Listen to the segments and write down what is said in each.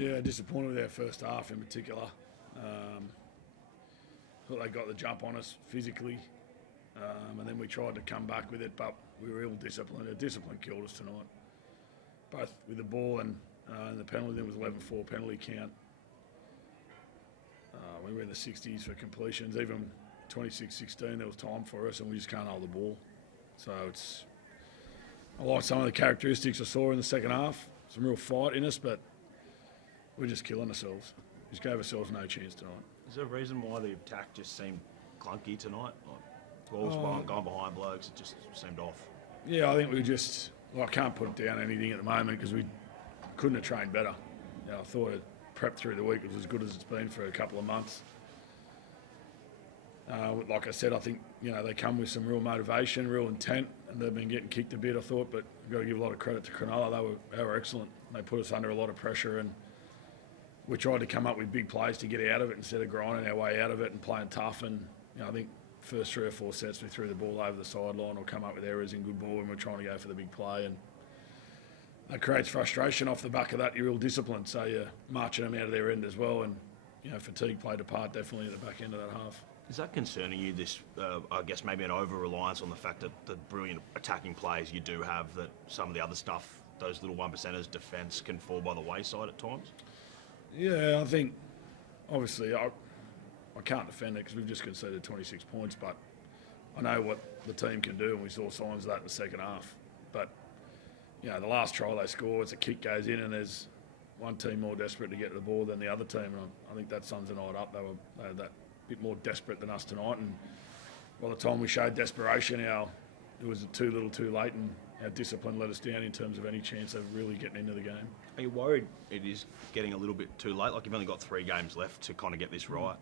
Yeah, disappointed with our first half in particular. Thought they got the jump on us physically, and then we tried to come back with it, but we were ill-disciplined. Our discipline killed us tonight, both with the ball and the penalty. There was 11-4 penalty count. We were in the 60s for completions. Even 26-16, there was time for us, and we just can't hold the ball. So I like some of the characteristics I saw in the second half. Some real fight in us, but we're just killing ourselves. Just gave ourselves no chance tonight. Is there a reason why the attack just seemed clunky tonight? Like balls gone behind blokes, it just seemed off. Yeah, I think we just... Well, I can't put down anything at the moment because we couldn't have trained better. You know, I thought it prep through the week was as good as it's been for a couple of months. Like I said, I think they come with some real motivation, real intent, and they've been getting kicked a bit, I thought, but we've got to give a lot of credit to Cronulla. They were excellent. They put us under a lot of pressure, and we tried to come up with big plays to get out of it instead of grinding our way out of it and playing tough. And I think first 3 or 4 sets we threw the ball over the sideline or come up with errors in good ball, and we're trying to go for the big play. And that creates frustration. Off the back of that, you're real disciplined, so you're marching them out of their end as well. And fatigue played a part definitely at the back end of that half. Is that concerning you, this, I guess, maybe an over-reliance on the fact that the brilliant attacking plays you do have, that some of the other stuff, those little 1%ers, defence, can fall by the wayside at times? Yeah, I think, obviously, I can't defend it because we've just conceded 26 points, but I know what the team can do, and we saw signs of that in the second half. But, the last try they score, it's a kick goes in, and there's one team more desperate to get to the ball than the other team, and I think that sums the night up. They had that bit more desperate than us tonight, and by the time we showed desperation, it was too little too late, and our discipline let us down in terms of any chance of really getting into the game. Are you worried it is getting a little bit too late? Like, you've only got 3 games left to kind of get this right.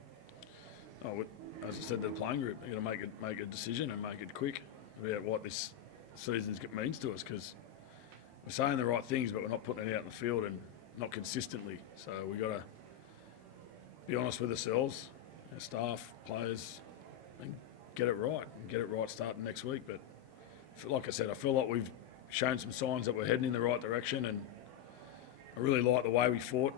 Oh, as I said to the playing group, you've got to make a decision and make it quick about what this season means to us, because we're saying the right things, but we're not putting it out in the field and not consistently. So we've got to be honest with ourselves, our staff, players, and get it right. And get it right starting next week. But like I said, I feel like we've shown some signs that we're heading in the right direction, and I really like the way we fought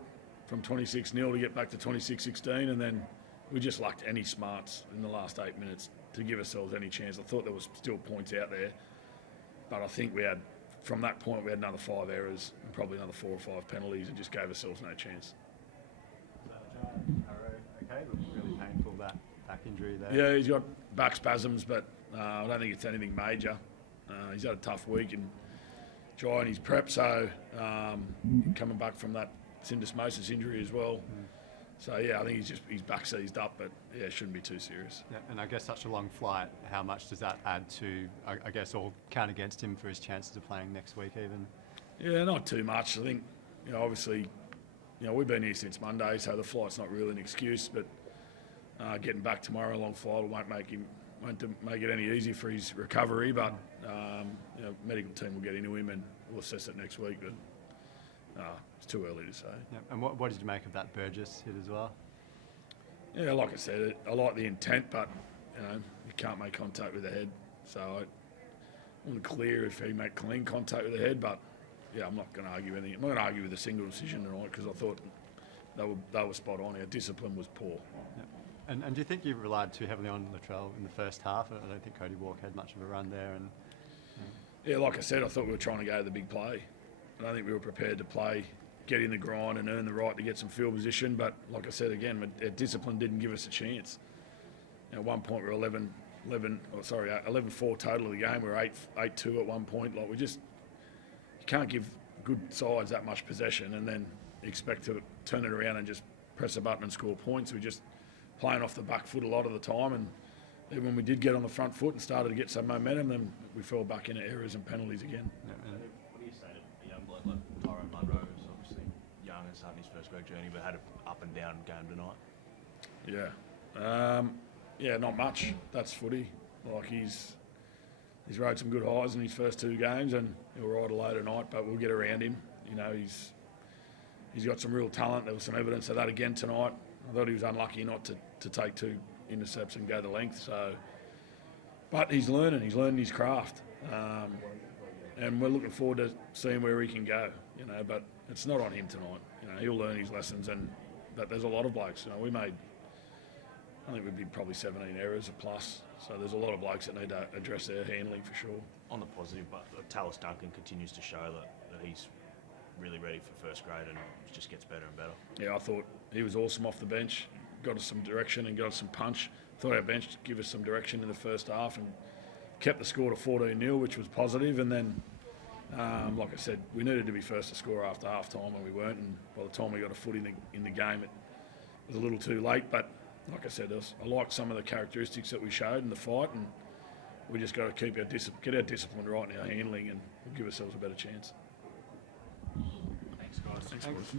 from 26-0 to get back to 26-16, and then we just lacked any smarts in the last 8 minutes to give ourselves any chance. I thought there was still points out there, but I think from that point, we had another 5 errors and probably another 4 or 5 penalties and just gave ourselves no chance. Okay, really painful that back injury there. Yeah, he's got back spasms, but I don't think it's anything major. He's had a tough week and dry in his prep, so coming back from that syndesmosis injury as well. So yeah, I think he's back seized up, but yeah, it shouldn't be too serious. Yeah, and I guess such a long flight, how much does that add to, I guess, all count against him for his chances of playing next week even? Yeah, not too much. I think, obviously, we've been here since Monday, so the flight's not really an excuse, but getting back tomorrow, a long flight, won't make it any easier for his recovery, but medical team will get into him and we'll assess it next week, but it's too early to say. Yeah. And what did you make of that Burgess hit as well? Yeah, like I said, I like the intent, but you can't make contact with the head, so I wasn't clear if he made clean contact with the head, but yeah, I'm not going to argue anything. I'm not going to argue with a single decision tonight because I thought they were spot on. Our discipline was poor. Yeah. And do you think you relied too heavily on Latrell in the first half? I don't think Cody Walker had much of a run there. Yeah, like I said, I thought we were trying to go to the big play. I don't think we were prepared to play, get in the grind and earn the right to get some field position. But like I said again, our discipline didn't give us a chance. At one point, we were 11-4 total of the game. We were 8-2 at one point. Like you can't give good sides that much possession and then expect to turn it around and just press a button and score points. We just playing off the back foot a lot of the time, and then when we did get on the front foot and started to get some momentum, then we fell back into errors and penalties again. Yeah. What do you say to a young bloke like Tyrone Munro, who's obviously young and starting his first grade journey, but had an up and down game tonight? Yeah, not much. That's footy. Like he's rode some good highs in his first 2 games, and he'll ride a low tonight, but we'll get around him. He's got some real talent. There was some evidence of that again tonight. I thought he was unlucky not to take 2 intercepts and go the length. So, but he's learning. He's learning his craft, and we're looking forward to seeing where he can go. You know, but it's not on him tonight. You know, he'll learn his lessons, and but there's a lot of blokes. You know, I think we'd be probably 17 errors a plus. So there's a lot of blokes that need to address their handling for sure. On the positive, but Tallis Duncan continues to show that he's really ready for first grade and just gets better and better. Yeah, I thought he was awesome off the bench. Got us some direction and got us some punch. Thought our bench gave us some direction in the first half and kept the score to 14-0, which was positive. And then, like I said, we needed to be first to score after half time, and we weren't. And by the time we got a foot in the game, it was a little too late. But like I said, I like some of the characteristics that we showed in the fight, and we just got to keep get our discipline right in our handling, and we'll give ourselves a better chance. Thanks, guys. Thanks.